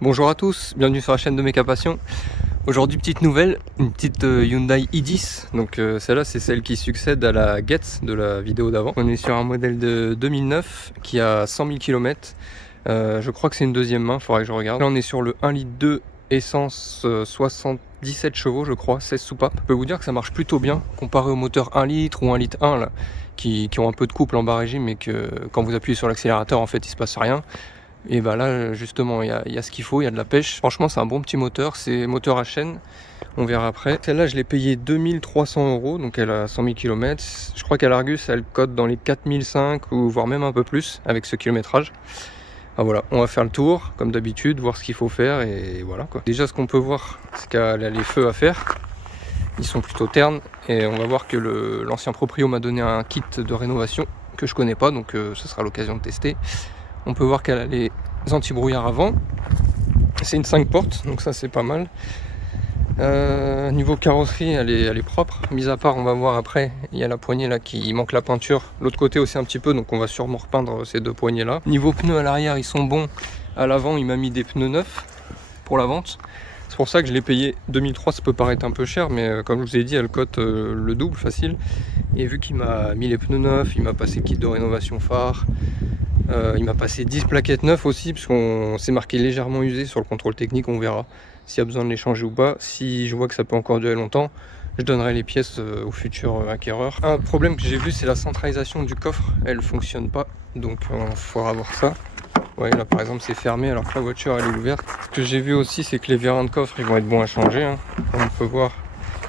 Bonjour à tous, bienvenue sur la chaîne de Mecha Passion. Aujourd'hui petite nouvelle, une petite Hyundai i10. Donc celle-là c'est celle qui succède à la Getz de la vidéo d'avant. On est sur un modèle de 2009 qui a 100 000 km. Je crois que c'est une deuxième main, il faudrait que je regarde. Là on est sur le 1,2 litre essence 77 chevaux je crois, 16 soupapes. Je peux vous dire que ça marche plutôt bien comparé au moteur 1 litre ou 1 litre 1 là, qui ont un peu de couple en bas régime mais que quand vous appuyez sur l'accélérateur en fait il se passe rien. Et bah là justement il y a ce qu'il faut, il y a de la pêche. Franchement c'est un bon petit moteur, c'est moteur à chaîne, on verra après. Celle-là je l'ai payée 2300 €, donc elle a 100 000 km. Je crois qu'à l'Argus elle cote dans les 4005 ou voire même un peu plus avec ce kilométrage. Ah voilà, on va faire le tour comme d'habitude, voir ce qu'il faut faire et voilà quoi. Déjà ce qu'on peut voir c'est qu'elle a les feux à faire, ils sont plutôt ternes et on va voir que l'ancien proprio m'a donné un kit de rénovation que je connais pas, donc ce sera l'occasion de tester. On peut voir qu'elle a les anti-brouillard avant. C'est une 5 portes, donc ça c'est pas mal. Niveau carrosserie, elle est propre. Mis à part, on va voir après, il y a la poignée là qui manque la peinture. L'autre côté aussi un petit peu, donc on va sûrement repeindre ces deux poignées là. Niveau pneus à l'arrière, ils sont bons. À l'avant, il m'a mis des pneus neufs pour la vente. C'est pour ça que je l'ai payé 2003, ça peut paraître un peu cher, mais comme je vous ai dit, elle cote le double facile. Et vu qu'il m'a mis les pneus neufs, il m'a passé le kit de rénovation phare. Il m'a passé 10 plaquettes neuves aussi, parce qu'on s'est marqué légèrement usé sur le contrôle technique, on verra s'il y a besoin de les changer ou pas. Si je vois que ça peut encore durer longtemps, je donnerai les pièces au futur acquéreur. Un problème que j'ai vu, c'est la centralisation du coffre, elle fonctionne pas, donc il faudra voir ça. Ouais, là par exemple c'est fermé alors que la voiture elle est ouverte. Ce que j'ai vu aussi, c'est que les vérins de coffre ils vont être bons à changer, hein. Comme on peut voir,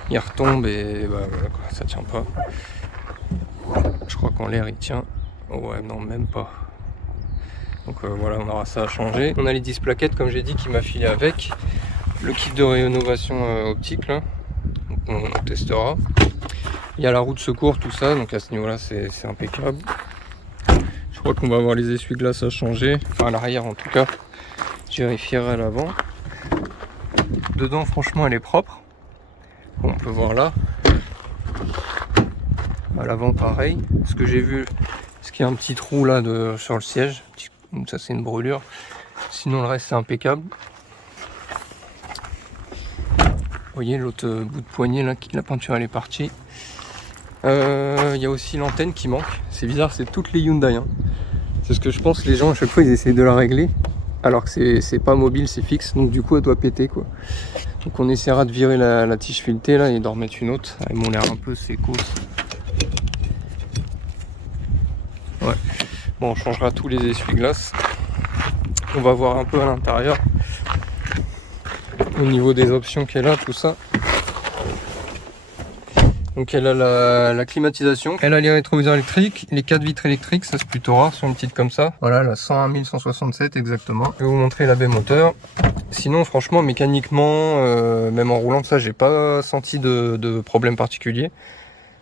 ils retombent et bah voilà quoi, ça tient pas. Je crois qu'en l'air il tient. Ouais, non, même pas. Donc voilà, on aura ça à changer. On a les 10 plaquettes comme j'ai dit qui m'a filé avec. Le kit de rénovation optique là. Donc on testera. Il y a la roue de secours, tout ça, donc à ce niveau là c'est impeccable. Je crois qu'on va avoir les essuie-glaces à changer. Enfin à l'arrière en tout cas. Je vérifierai à l'avant. Dedans franchement elle est propre. Bon, on peut voir là. À l'avant pareil. Ce que j'ai vu, c'est qu'il y a un petit trou là sur le siège. Donc ça c'est une brûlure, sinon le reste c'est impeccable. Vous voyez l'autre bout de poignée là, la peinture elle est partie. Il y a aussi l'antenne qui manque, c'est bizarre, c'est toutes les Hyundai hein. C'est ce que je pense, les gens à chaque fois ils essayent de la régler alors que c'est pas mobile, c'est fixe, donc du coup elle doit péter quoi. Donc on essaiera de virer la tige filetée là et d'en remettre une autre. Elles m'ont l'air un peu sécos. Ouais. Bon, on changera tous les essuie-glaces. On va voir un peu à l'intérieur au niveau des options qu'elle a, tout ça. Donc elle a la climatisation, elle a les rétroviseurs électriques, les 4 vitres électriques, ça c'est plutôt rare sur une petite comme ça. Voilà, la 101 167 exactement. Je vais vous montrer la baie moteur. Sinon franchement mécaniquement, même en roulant ça, j'ai pas senti de problème particulier.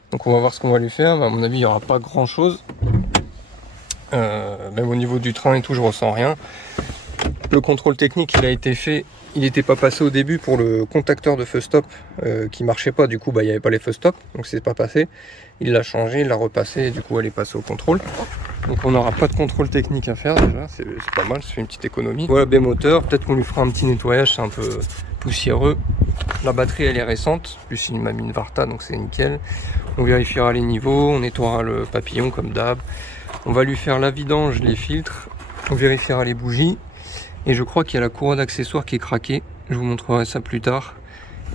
Donc on va voir ce qu'on va lui faire, à mon avis il n'y aura pas grand chose. Même au niveau du train et tout je ressens rien. Le contrôle technique il a été fait, il n'était pas passé au début pour le contacteur de feu stop qui marchait pas, du coup bah, il n'y avait pas les feux stop, donc c'est pas passé. Il l'a changé, il l'a repassé et du coup elle est passée au contrôle. Donc on n'aura pas de contrôle technique à faire déjà, c'est pas mal, ça fait une petite économie. Voilà baie moteur, peut-être qu'on lui fera un petit nettoyage, c'est un peu poussiéreux. La batterie elle est récente, en plus il m'a mis une Varta donc c'est nickel. On vérifiera les niveaux, on nettoiera le papillon comme d'hab. On va lui faire la vidange, les filtres, on vérifiera les bougies. Et je crois qu'il y a la couronne d'accessoires qui est craquée. Je vous montrerai ça plus tard.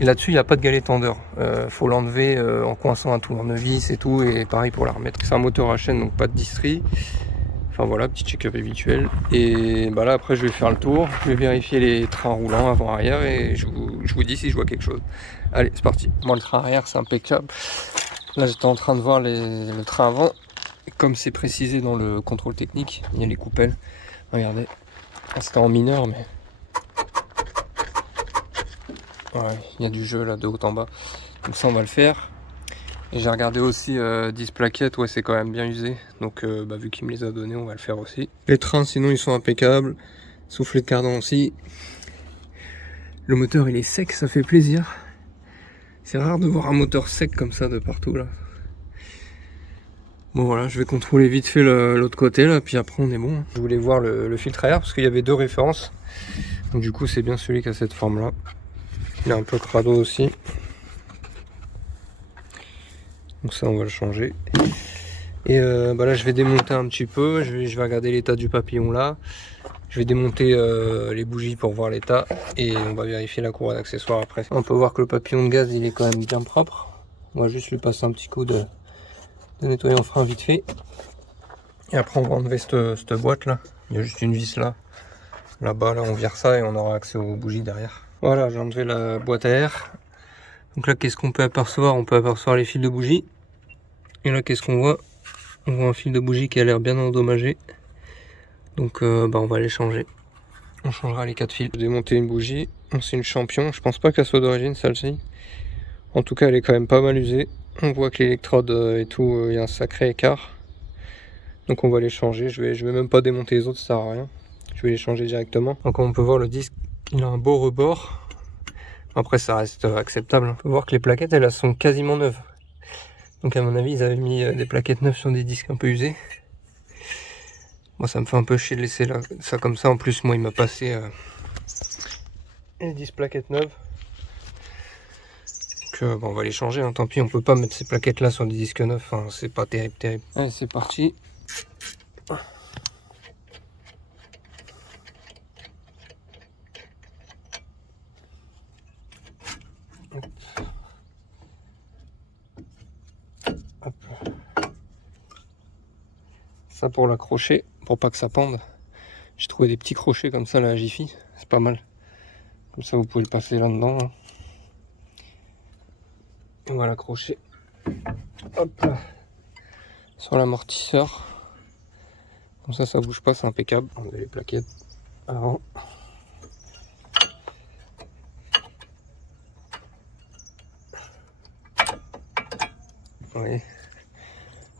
Et là-dessus, il n'y a pas de galet tendeur. Faut l'enlever en coinçant un tournevis et tout. Et pareil pour la remettre. C'est un moteur à chaîne, donc pas de distri. Enfin voilà, petit check-up habituel. Et bah là, après, je vais faire le tour. Je vais vérifier les trains roulants avant-arrière. Et je vous dis si je vois quelque chose. Allez, c'est parti. Moi, le train arrière, c'est impeccable. Là, j'étais en train de voir le train avant. Et comme c'est précisé dans le contrôle technique, il y a les coupelles. Regardez. C'était en mineur, mais ouais, il y a du jeu là de haut en bas. Donc ça on va le faire. Et j'ai regardé aussi 10 plaquettes, ouais c'est quand même bien usé. Donc bah, vu qu'il me les a donné, on va le faire aussi. Les trains sinon ils sont impeccables. Soufflet de cardan aussi. Le moteur il est sec, ça fait plaisir. C'est rare de voir un moteur sec comme ça de partout là. Bon voilà, je vais contrôler vite fait l'autre côté là, puis après on est bon. Je voulais voir le filtre à air parce qu'il y avait deux références. Donc, du coup c'est bien celui qui a cette forme là. Il est un peu crado aussi. Donc ça on va le changer. Et là je vais démonter un petit peu, je vais regarder l'état du papillon là. Je vais démonter les bougies pour voir l'état et on va vérifier la couronne d'accessoires après. On peut voir que le papillon de gaz il est quand même bien propre. On va juste lui passer un petit coup de nettoyant frein vite fait. Et après on va enlever cette boîte là. Il y a juste une vis là. Là-bas là on vire ça et on aura accès aux bougies derrière. Voilà, j'ai enlevé la boîte à air. Donc là qu'est-ce qu'on peut apercevoir? On peut apercevoir les fils de bougie. Et là qu'est-ce qu'on voit? On voit un fil de bougie qui a l'air bien endommagé. Donc on va les changer. On changera les 4 fils. J'ai démonté une bougie. C'est une champion. Je pense pas qu'elle soit d'origine celle-ci. En tout cas elle est quand même pas mal usée. On voit que l'électrode et tout, il y a un sacré écart. Donc on va les changer. Je vais même pas démonter les autres, ça sert à rien. Je vais les changer directement. Donc on peut voir le disque, il a un beau rebord. Après ça reste acceptable. On peut voir que les plaquettes elles sont quasiment neuves. Donc à mon avis ils avaient mis des plaquettes neuves sur des disques un peu usés. Moi ça me fait un peu chier de laisser ça comme ça. En plus moi il m'a passé les 10 plaquettes neuves. Donc on va les changer, hein. Tant pis, on peut pas mettre ces plaquettes là sur des disques neufs, hein. C'est pas terrible. Allez c'est parti. Hop. Ça pour l'accrocher, pour pas que ça pende. J'ai trouvé des petits crochets comme ça là à Jiffy, c'est pas mal. Comme ça vous pouvez le passer là-dedans, hein. On va l'accrocher. Hop là. Sur l'amortisseur. Comme ça bouge pas, c'est impeccable. On a les plaquettes avant. Oui.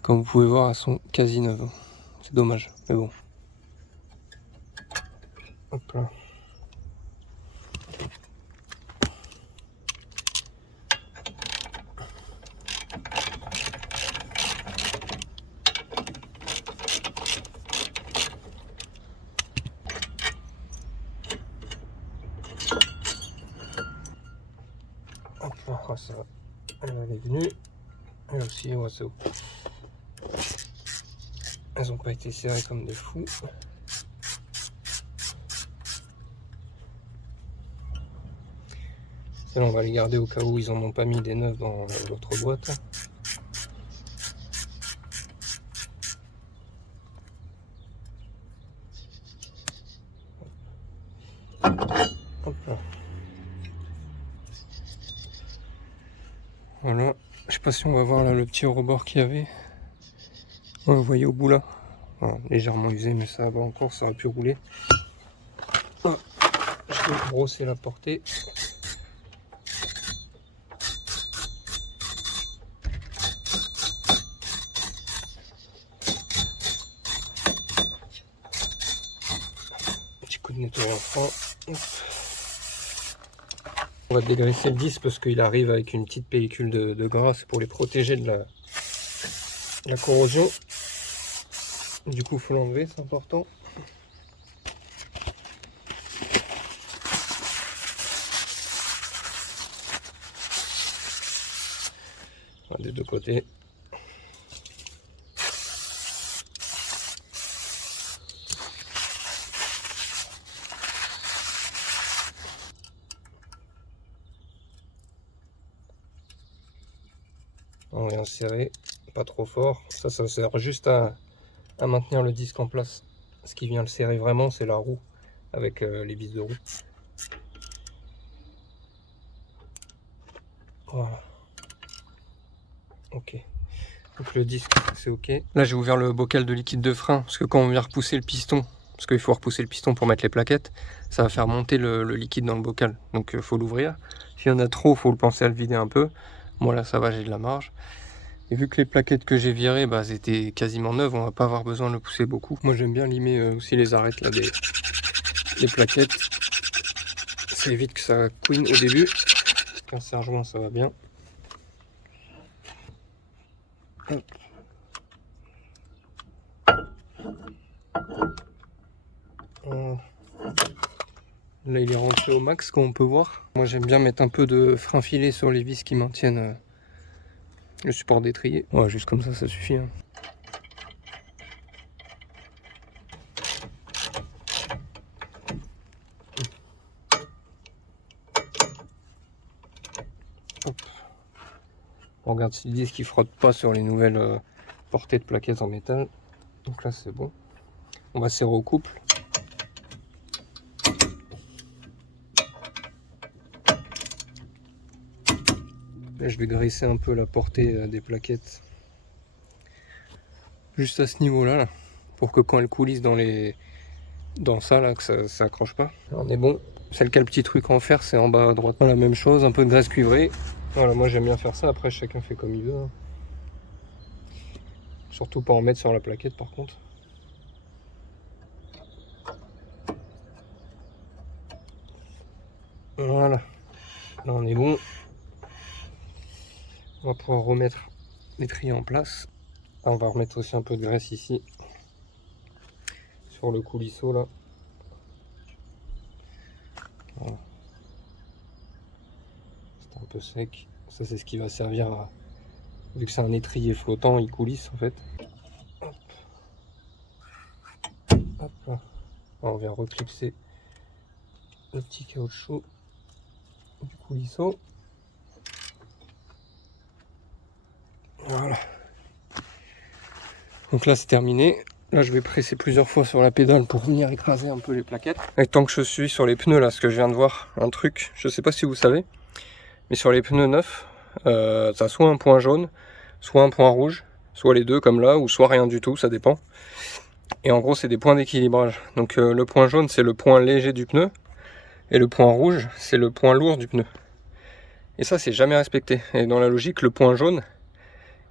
Comme vous pouvez voir, elles sont quasi neuves. C'est dommage, mais bon. Hop là. Hop là, ça va. Elle est venue. Elle aussi, ouais, c'est bon. Elles n'ont pas été serrées comme des fous. Et là, on va les garder au cas où ils en ont pas mis des neufs dans l'autre boîte. Hop là. Voilà. Je sais pas si on va voir là le petit rebord qu'il y avait. Ouais, vous voyez au bout là. Voilà, légèrement usé, mais ça va encore, ça aurait pu rouler. Ah, je vais brosser la portée. Petit coup de nettoyant frein. On va dégraisser le disque parce qu'il arrive avec une petite pellicule de gras, c'est pour les protéger de la corrosion. Du coup, il faut l'enlever, c'est important. Des deux côtés. On vient serrer, pas trop fort. Ça sert juste à maintenir le disque en place. Ce qui vient le serrer vraiment, c'est la roue avec les vis de roue. Voilà. Ok. Donc le disque, c'est ok. Là, j'ai ouvert le bocal de liquide de frein parce que quand on vient repousser le piston, parce qu'il faut repousser le piston pour mettre les plaquettes, ça va faire monter le liquide dans le bocal. Donc il faut l'ouvrir. S'il y en a trop, il faut le penser à le vider un peu. Moi là, ça va, j'ai de la marge. Et vu que les plaquettes que j'ai virées, bah, elles étaient quasiment neuves, on va pas avoir besoin de le pousser beaucoup. Moi j'aime bien limer aussi les arêtes là des plaquettes. Ça évite que ça couine au début. Un serre-joint, ça va bien. Hop. Là il est rentré au max comme on peut voir. Moi j'aime bien mettre un peu de frein filet sur les vis qui maintiennent le support d'étrier. Ouais, juste comme ça suffit. Hein. Hop. On regarde s'ils disent qu'ils frottent pas sur les nouvelles portées de plaquettes en métal. Donc là c'est bon. On va serrer au couple. Là je vais graisser un peu la portée des plaquettes. Juste à ce niveau-là, là, pour que quand elles coulissent dans ça, là, que ça accroche pas. Alors, on est bon. Celle qui a le petit truc en fer, c'est en bas à droite. La même chose, un peu de graisse cuivrée. Voilà, moi j'aime bien faire ça. Après, chacun fait comme il veut. Hein. Surtout pas en mettre sur la plaquette, par contre. Voilà. Là, on est bon. On va pouvoir remettre l'étrier en place. On va remettre aussi un peu de graisse ici. Sur le coulisseau, là. Voilà. C'est un peu sec. Ça, c'est ce qui va servir à... Vu que c'est un étrier flottant, il coulisse en fait. Hop. Hop là. On vient reclipser le petit caoutchouc du coulisseau. Voilà. Donc là c'est terminé. Là je vais presser plusieurs fois sur la pédale pour venir écraser un peu les plaquettes. Et tant que je suis sur les pneus là, ce que je viens de voir, un truc, je sais pas si vous savez, mais sur les pneus neufs, ça a soit un point jaune, soit un point rouge, soit les deux comme là, ou soit rien du tout, ça dépend. Et en gros c'est des points d'équilibrage. Donc le point jaune c'est le point léger du pneu, et le point rouge c'est le point lourd du pneu. Et ça c'est jamais respecté. Et dans la logique, le point jaune,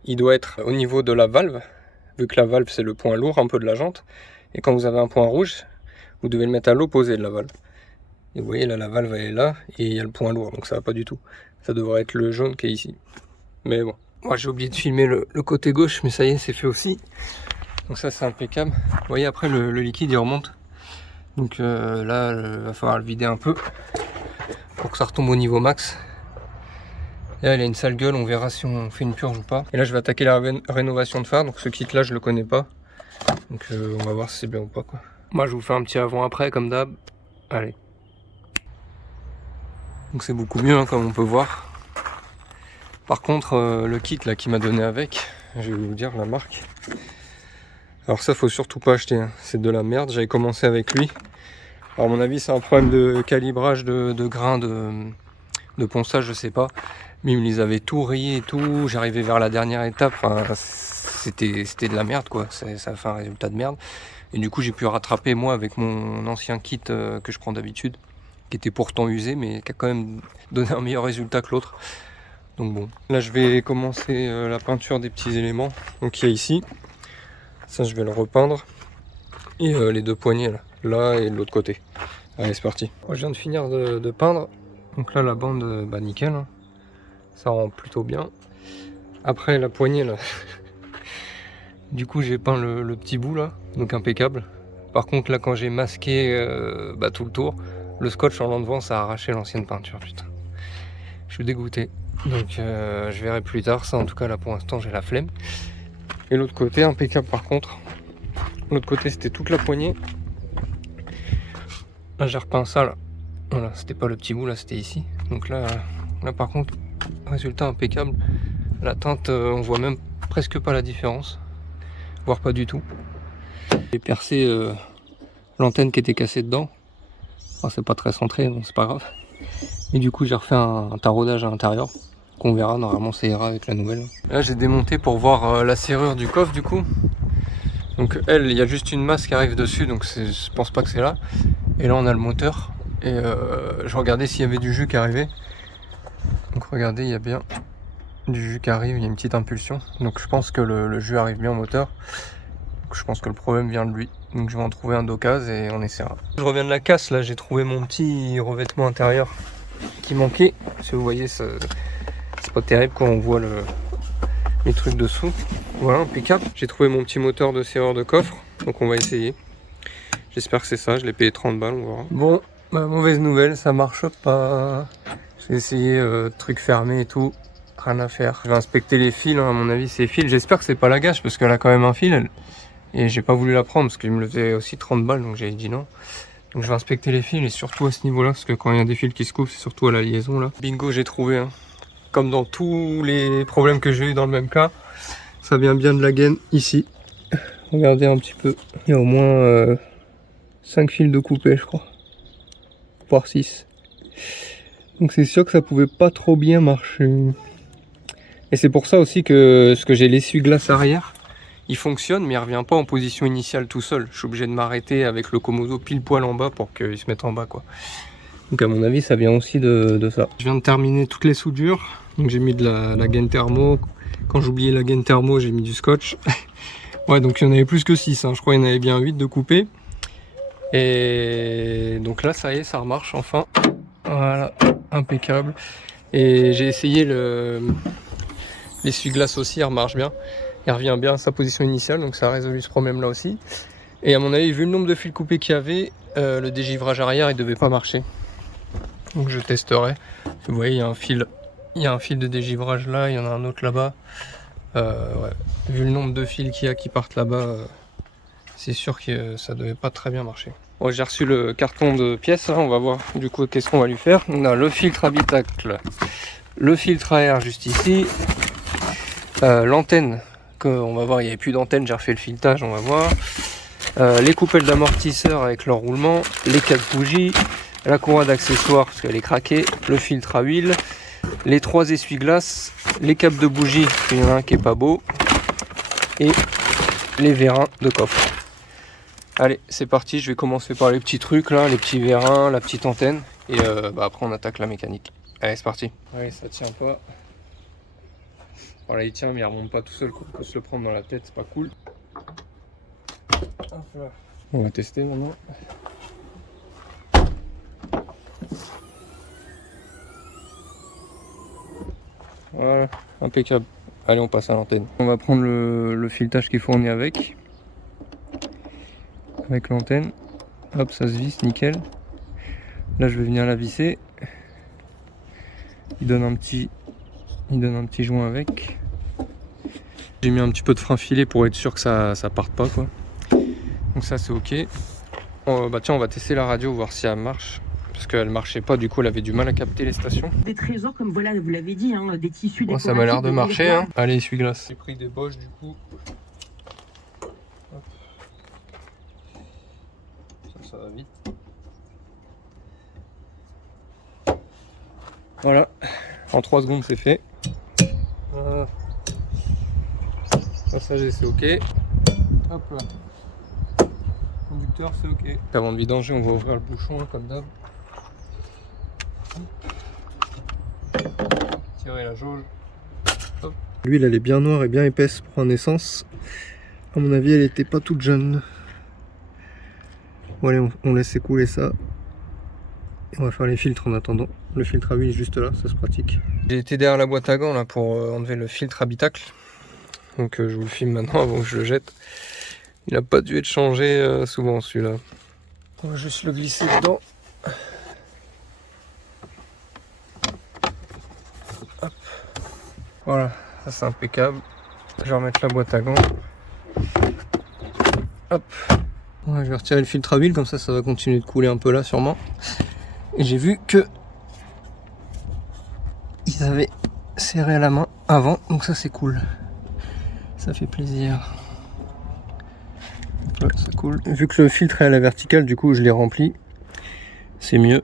il doit être au niveau de la valve, vu que la valve c'est le point lourd un peu de la jante. Et quand vous avez un point rouge, vous devez le mettre à l'opposé de la valve. Et vous voyez là, la valve elle est là, et il y a le point lourd, donc ça va pas du tout. Ça devrait être le jaune qui est ici. Mais bon, moi j'ai oublié de filmer le côté gauche, mais ça y est, c'est fait aussi. Donc ça c'est impeccable. Vous voyez après le liquide il remonte. Donc là il va falloir le vider un peu pour que ça retombe au niveau max. Et là il a une sale gueule, on verra si on fait une purge ou pas. Et là je vais attaquer la rénovation de phare. Donc ce kit là je le connais pas. Donc on va voir si c'est bien ou pas quoi. Moi je vous fais un petit avant après comme d'hab. Allez. Donc c'est beaucoup mieux hein, comme on peut voir. Par contre le kit là qui m'a donné avec, je vais vous dire la marque. Alors ça faut surtout pas acheter, hein. C'est de la merde, j'avais commencé avec lui. Alors à mon avis c'est un problème de calibrage de grains de ponçage, je sais pas. Mais il me les avait tout rayés et tout, j'arrivais vers la dernière étape, enfin, c'était de la merde quoi, ça a fait un résultat de merde. Et du coup j'ai pu rattraper moi avec mon ancien kit que je prends d'habitude, qui était pourtant usé mais qui a quand même donné un meilleur résultat que l'autre. Donc bon, là je vais commencer la peinture des petits éléments. Donc il y a ici, ça je vais le repeindre. Et les deux poignées là et de l'autre côté. Allez c'est parti. Moi, je viens de finir de peindre. Donc là la bande, bah nickel. Hein. Ça rend plutôt bien. Après la poignée là. Du coup j'ai peint le petit bout là. Donc impeccable. Par contre là quand j'ai masqué tout le tour, le scotch en l'enlevant ça a arraché l'ancienne peinture. Putain. Je suis dégoûté. Donc je verrai plus tard. Ça en tout cas là pour l'instant j'ai la flemme. Et l'autre côté impeccable par contre. L'autre côté c'était toute la poignée. Là j'ai repeint ça là. Voilà, c'était pas le petit bout là, c'était ici. Donc là par contre, résultat impeccable. La teinte, on voit même presque pas la différence. Voire pas du tout. J'ai percé l'antenne qui était cassée dedans. Enfin, c'est pas très centré, bon c'est pas grave. Et du coup j'ai refait un taraudage à l'intérieur. Qu'on verra, normalement ça ira avec la nouvelle. Là j'ai démonté pour voir la serrure du coffre du coup. Donc elle, il y a juste une masse qui arrive dessus, donc je pense pas que c'est là. Et là on a le moteur. Et je regardais s'il y avait du jus qui arrivait. Donc regardez, il y a bien du jus qui arrive, il y a une petite impulsion. Donc je pense que le jus arrive bien au moteur. Donc, je pense que le problème vient de lui. Donc je vais en trouver un d'occasion et on essaiera. Je reviens de la casse, là j'ai trouvé mon petit revêtement intérieur qui manquait. Si vous voyez, c'est pas terrible quand on voit les trucs dessous. Voilà, impeccable. J'ai trouvé mon petit moteur de serrure de coffre. Donc on va essayer. J'espère que c'est ça, je l'ai payé 30 balles, on verra. Bon, Bah, mauvaise nouvelle, ça marche pas. J'ai essayé truc fermé et tout, rien à faire. Je vais inspecter les fils, hein. À mon avis c'est fils. J'espère que c'est pas la gâche parce qu'elle a quand même un fil. Et j'ai pas voulu la prendre parce qu'il me le faisait aussi 30 balles, donc j'ai dit non. Donc je vais inspecter les fils et surtout à ce niveau-là, parce que quand il y a des fils qui se coupent, c'est surtout à la liaison là. Bingo, j'ai trouvé, hein. Comme dans tous les problèmes que j'ai eu dans le même cas, ça vient bien de la gaine ici. Regardez un petit peu, il y a au moins 5 fils de coupé je crois, voire 6. Donc c'est sûr que ça pouvait pas trop bien marcher. Et c'est pour ça aussi que j'ai l'essuie-glace arrière, il fonctionne mais il revient pas en position initiale tout seul. Je suis obligé de m'arrêter avec le Komodo pile poil en bas pour qu'il se mette en bas quoi. Donc à mon avis ça vient aussi de ça. Je viens de terminer toutes les soudures. Donc j'ai mis de la gaine thermo. Quand j'oubliais la gaine thermo j'ai mis du scotch. Ouais donc il y en avait plus que 6 hein. Je crois qu'il y en avait bien 8 de coupés. Et donc là ça y est, ça remarche enfin. Voilà, impeccable. Et j'ai essayé l'essuie-glace aussi, il remarche bien. Il revient bien à sa position initiale, donc ça a résolu ce problème là aussi. Et à mon avis, vu le nombre de fils coupés qu'il y avait, le dégivrage arrière il devait pas marcher. Donc je testerai. Vous voyez, il y a un fil de dégivrage là, il y en a un autre là-bas. Ouais. Vu le nombre de fils qu'il y a qui partent là-bas, c'est sûr que ça devait pas très bien marcher. Bon, j'ai reçu le carton de pièces, hein. On va voir du coup qu'est-ce qu'on va lui faire. On a le filtre habitacle, le filtre à air juste ici, l'antenne, on va voir, il n'y avait plus d'antenne, j'ai refait le filetage, on va voir. Les coupelles d'amortisseur avec leur roulement, les 4 bougies, la courroie d'accessoires parce qu'elle est craquée, le filtre à huile, les 3 essuie-glaces, les câbles de bougie, il y en a un qui est pas beau, et les vérins de coffre. Allez, c'est parti, je vais commencer par les petits trucs là, les petits vérins, la petite antenne, et après on attaque la mécanique. Allez, c'est parti. Allez, ça tient pas. Voilà, il tient mais il remonte pas tout seul, on peut se le prendre dans la tête, c'est pas cool. Hop là. On va tester maintenant. Voilà, impeccable. Allez, on passe à l'antenne. On va prendre le filetage qui est fourni avec l'antenne. Hop, ça se visse, nickel. Là, je vais venir la visser. Il donne un petit joint avec. J'ai mis un petit peu de frein filé pour être sûr que ça parte pas quoi. Donc ça c'est ok. Tiens, on va tester la radio, voir si elle marche. Parce qu'elle marchait pas, du coup elle avait du mal à capter les stations. Des trésors comme voilà, vous l'avez dit, hein, des tissus décoratifs. Ça m'a l'air de marcher, hein. Allez, essuie-glace. J'ai pris des Bosch du coup. Hop. Ça va vite. Voilà, en 3 secondes c'est fait. Passager c'est ok. Hop là. Conducteur c'est ok. Avant de vidanger on va ouvrir le bouchon comme d'hab. Tirer la jauge. Hop. L'huile elle est bien noire et bien épaisse pour un essence. À mon avis elle était pas toute jeune. Bon allez, on laisse écouler ça. Et on va faire les filtres en attendant. Le filtre à huile est juste là, ça se pratique. J'ai été derrière la boîte à gants là pour enlever le filtre habitacle. Donc je vous le filme maintenant avant que je le jette. Il n'a pas dû être changé souvent celui-là. On va juste le glisser dedans. Hop. Voilà, ça c'est impeccable. Je vais remettre la boîte à gants. Hop. Ouais, je vais retirer le filtre à huile, comme ça ça va continuer de couler un peu là sûrement. Et j'ai vu que ils avaient serré à la main avant, donc ça c'est cool. Ça fait plaisir. Ouais, ça coule. Vu que le filtre est à la verticale, du coup je l'ai rempli. C'est mieux.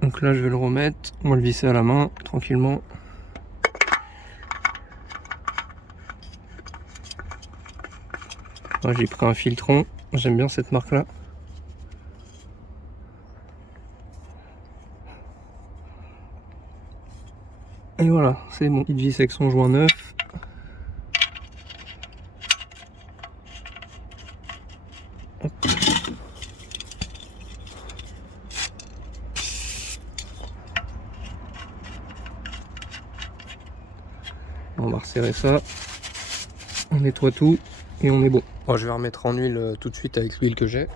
Donc là je vais le remettre. On va le visser à la main tranquillement. J'ai pris un filtron. J'aime bien cette marque là. Et voilà, c'est bon. Petite vis avec son joint neuf. Hop. On va resserrer ça. On nettoie tout et on est bon. Bon, je vais remettre en huile tout de suite avec l'huile que j'ai.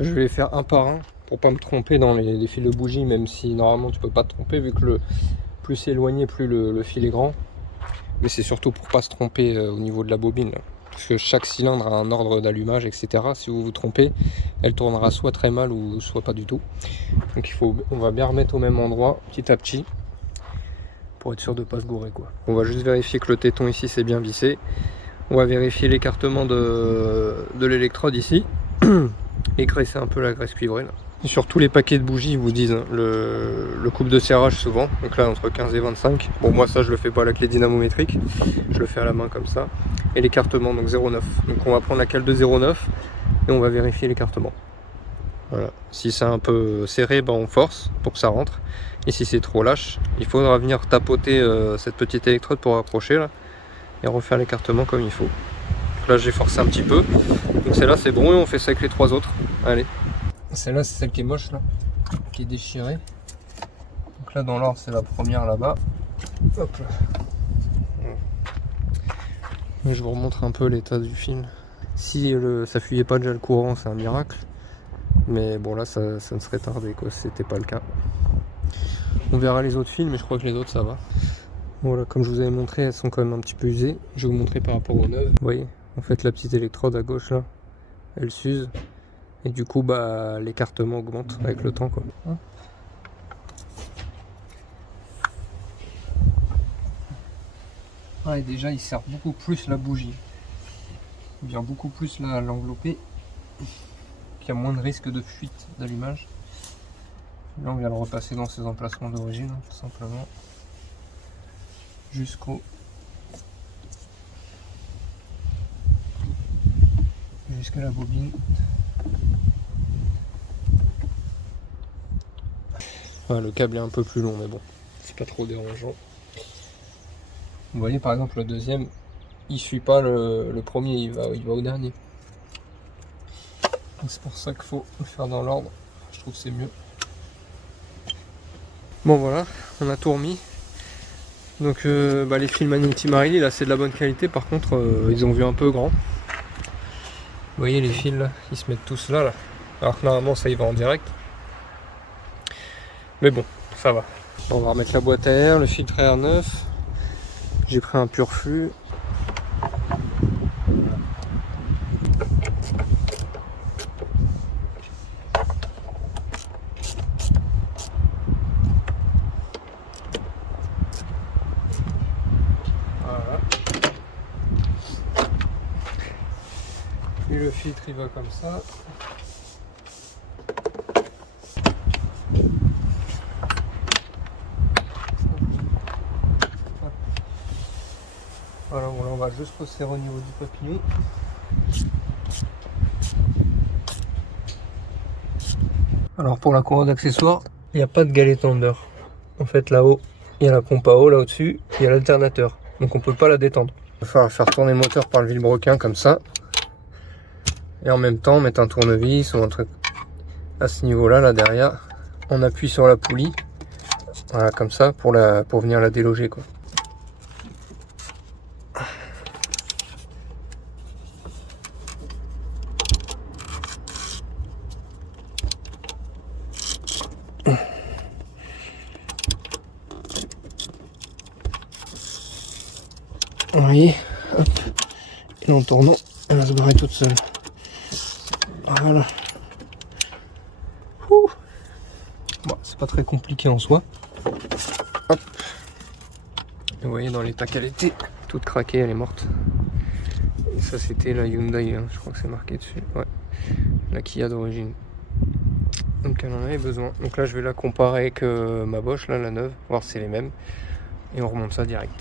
Je vais les faire un par un pour pas me tromper dans les fils de bougie, même si normalement tu peux pas te tromper vu que plus c'est éloigné, plus le fil est grand. Mais c'est surtout pour pas se tromper au niveau de la bobine, là. Parce que chaque cylindre a un ordre d'allumage, etc. Si vous vous trompez, elle tournera soit très mal ou soit pas du tout. Donc on va bien remettre au même endroit petit à petit pour être sûr de pas se gourer, quoi. On va juste vérifier que le téton ici c'est bien vissé. On va vérifier l'écartement de l'électrode ici et graisser un peu la graisse cuivrée là. Sur tous les paquets de bougies, ils vous disent hein, le couple de serrage souvent, donc là entre 15 et 25. Bon, moi ça je le fais pas à la clé dynamométrique, je le fais à la main comme ça. Et l'écartement, donc 0,9. Donc on va prendre la cale de 0,9 et on va vérifier l'écartement. Voilà. Si c'est un peu serré, ben on force pour que ça rentre. Et si c'est trop lâche, il faudra venir tapoter cette petite électrode pour accrocher là et refaire l'écartement comme il faut. Donc là j'ai forcé un petit peu. Donc celle-là c'est bon et on fait ça avec les trois autres. Allez. Celle-là c'est celle qui est moche là, qui est déchirée. Donc là dans l'ordre c'est la première là-bas. Hop là. Je vous remontre un peu l'état du fil. Si ça fuyait pas déjà le courant, c'est un miracle. Mais bon là ça ne serait tardé quoi, c'était pas le cas. On verra les autres fils, mais je crois que les autres ça va. Voilà, comme je vous avais montré, elles sont quand même un petit peu usées. Je vais vous montrer par rapport aux neuves. Vous voyez, en fait la petite électrode à gauche là, elle s'use. Et du coup bah l'écartement augmente avec le temps quoi. Ah, et déjà il sert beaucoup plus la bougie. Il vient beaucoup plus l'envelopper. Il y a moins de risque de fuite d'allumage. Là on vient le repasser dans ses emplacements d'origine, hein, tout simplement. Jusqu'à la bobine. Ouais, le câble est un peu plus long mais bon, c'est pas trop dérangeant. Vous voyez par exemple le deuxième, il suit pas le premier, il va au dernier. C'est pour ça qu'il faut le faire dans l'ordre, je trouve que c'est mieux. Bon voilà, on a tout remis. Donc les fils Magneti Marelli là c'est de la bonne qualité, par contre ils ont vu un peu grand. Vous voyez les fils là, ils se mettent tous là, alors que normalement ça y va en direct. Mais bon, ça va. On va remettre la boîte à air, le filtre à air neuf. J'ai pris un pur flux. Voilà. Et le filtre il va comme ça. Voilà, bon, là on va juste resserrer au niveau du papillon. Alors pour la courroie d'accessoires, il n'y a pas de galet tender. En fait là-haut, il y a la pompe à eau, là au-dessus, il y a l'alternateur. Donc on peut pas la détendre. Il va falloir faire tourner le moteur par le vilebrequin comme ça. Et en même temps mettre un tournevis ou un truc à ce niveau-là, là derrière. On appuie sur la poulie. Voilà, comme ça, pour venir la déloger quoi. Vous voyez, hop, et en tournant, elle va se barrer toute seule. Voilà. Bon, c'est pas très compliqué en soi. Hop. Et vous voyez dans l'état qu'elle était, toute craquée, elle est morte. Et ça c'était la Hyundai, hein, je crois que c'est marqué dessus. Ouais, la Kia d'origine. Donc elle en avait besoin. Donc là je vais la comparer avec ma Bosch, là, la neuve, voir si c'est les mêmes. Et on remonte ça direct.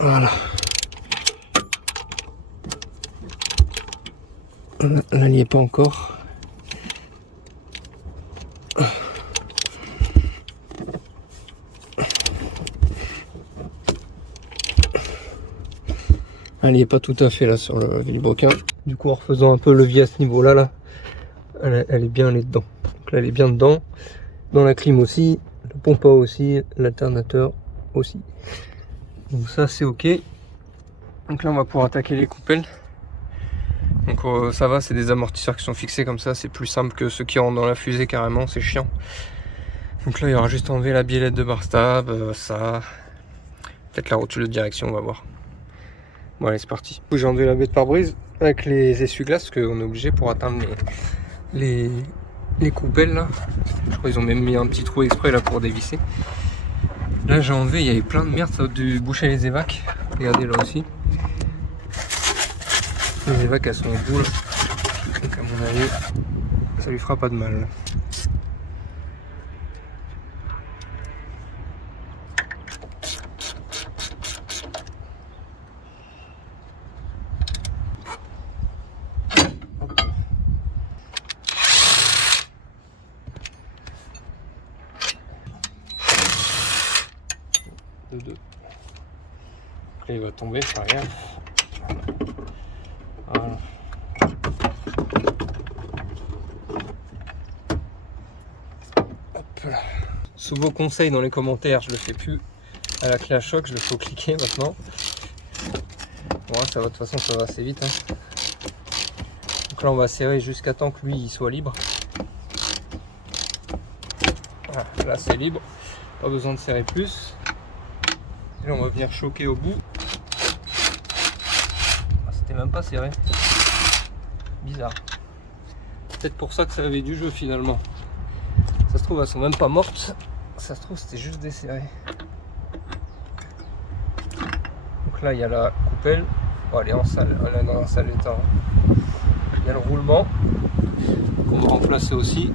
Voilà. Là, elle n'y est pas encore. Elle n'y est pas tout à fait là sur le vilebrequin. Du coup en refaisant un peu levier à ce niveau là, elle est bien dedans. Donc là elle est bien dedans. Dans la clim aussi, le pompe à eau aussi, l'alternateur. aussi. Donc ça c'est ok. Donc là on va pouvoir attaquer les coupelles. Donc ça va, c'est des amortisseurs qui sont fixés comme ça, c'est plus simple que ceux qui rentrent dans la fusée carrément, c'est chiant. Donc là il y aura juste à enlever la biellette de bar stab, ça, peut-être la rotule de direction, on va voir. Bon allez c'est parti. J'ai enlevé la baie de pare-brise avec les essuie-glaces, parce qu'on est obligé pour atteindre les coupelles là. Je crois qu'ils ont même mis un petit trou exprès là pour dévisser. Là j'ai enlevé, il y avait plein de merde, ça a dû boucher les évacs. Regardez là aussi. Les évacs elles sont au bout là. Donc à mon avis, ça lui fera pas de mal. Deux. Là il va tomber, ça rien. Voilà. Hop là. Sous vos conseils dans les commentaires, je le fais plus à la clé à choc, je le fais au cliquet maintenant. Bon, ça va, de toute façon ça va assez vite. Hein. Donc là on va serrer jusqu'à temps que lui il soit libre. Voilà, là c'est libre, pas besoin de serrer plus. Et là on va venir choquer au bout. Ah, c'était même pas serré. Bizarre. Peut-être pour ça que ça avait du jeu finalement. Ça se trouve elles sont même pas mortes. Ça se trouve c'était juste desserré. Donc là il y a la coupelle. Bon, elle est en salle, elle est dans la salle d'état. Il y a le roulement qu'on va remplacer aussi.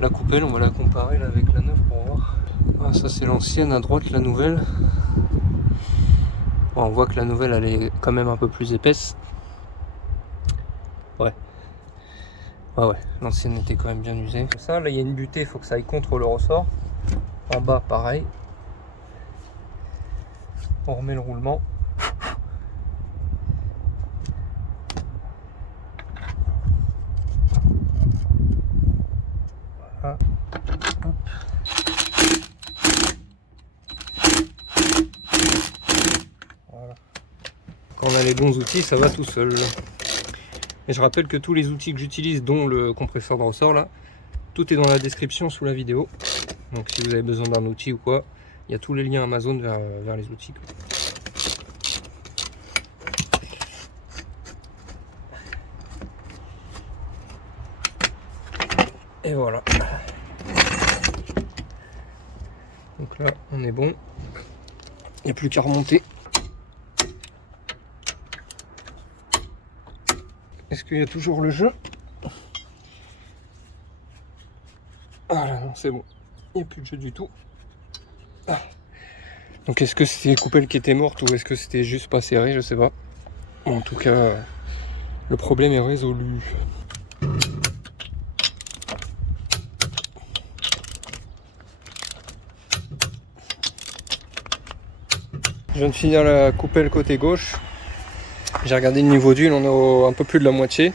La coupelle, on va la comparer là avec la neuve pour voir. Ah, ça c'est l'ancienne, à droite la nouvelle. Bon, on voit que la nouvelle elle est quand même un peu plus épaisse. Ouais. Ah ouais, l'ancienne était quand même bien usée. Ça, là il y a une butée, il faut que ça aille contre le ressort. En bas pareil. On remet le roulement. Voilà. Hop. Voilà. Quand on a les bons outils, ça va tout seul. Et je rappelle que tous les outils que j'utilise, dont le compresseur de ressort là, tout est dans la description sous la vidéo. Donc si vous avez besoin d'un outil ou quoi, il y a tous les liens Amazon vers les outils. Et voilà. Donc là, on est bon. Il n'y a plus qu'à remonter. Est-ce qu'il y a toujours le jeu? Ah là non, c'est bon. Il n'y a plus de jeu du tout. Ah. Donc est-ce que c'était coupelle qui était morte ou est-ce que c'était juste pas serré? Je sais pas. Bon, en tout cas, le problème est résolu. Je viens de finir la coupelle côté gauche. J'ai regardé le niveau d'huile, on est un peu plus de la moitié.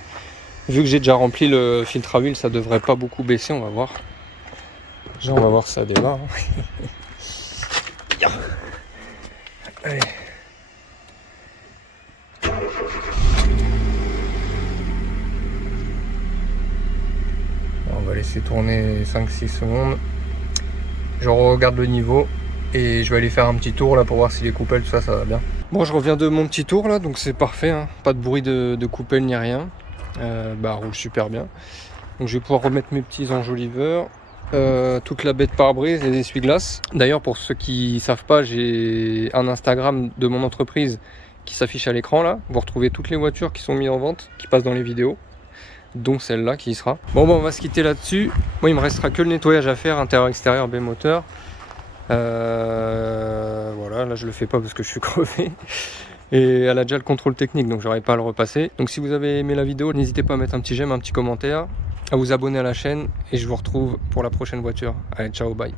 Vu que j'ai déjà rempli le filtre à huile, ça devrait pas beaucoup baisser, on va voir. Déjà on va voir si ça démarre. Allez. On va laisser tourner 5-6 secondes. Je regarde le niveau et je vais aller faire un petit tour là pour voir si les coupelles, tout ça, ça va bien. Bon, je reviens de mon petit tour là, donc c'est parfait, hein. Pas de bruit de coupelle ni rien. Bah, roule super bien. Donc je vais pouvoir remettre mes petits enjoliveurs. Toute la baie de pare-brise, les essuie-glaces. D'ailleurs, pour ceux qui savent pas, j'ai un Instagram de mon entreprise qui s'affiche à l'écran là. Vous retrouvez toutes les voitures qui sont mises en vente, qui passent dans les vidéos, dont celle-là qui y sera. Bon, on va se quitter là-dessus. Moi, il me restera que le nettoyage à faire, intérieur-extérieur, baie moteur. Voilà, là je le fais pas parce que je suis crevé. Et elle a déjà le contrôle technique, donc j'aurais pas à le repasser. Donc si vous avez aimé la vidéo, n'hésitez pas à mettre un petit j'aime, un petit commentaire, à vous abonner à la chaîne, et je vous retrouve pour la prochaine voiture. Allez, ciao, bye.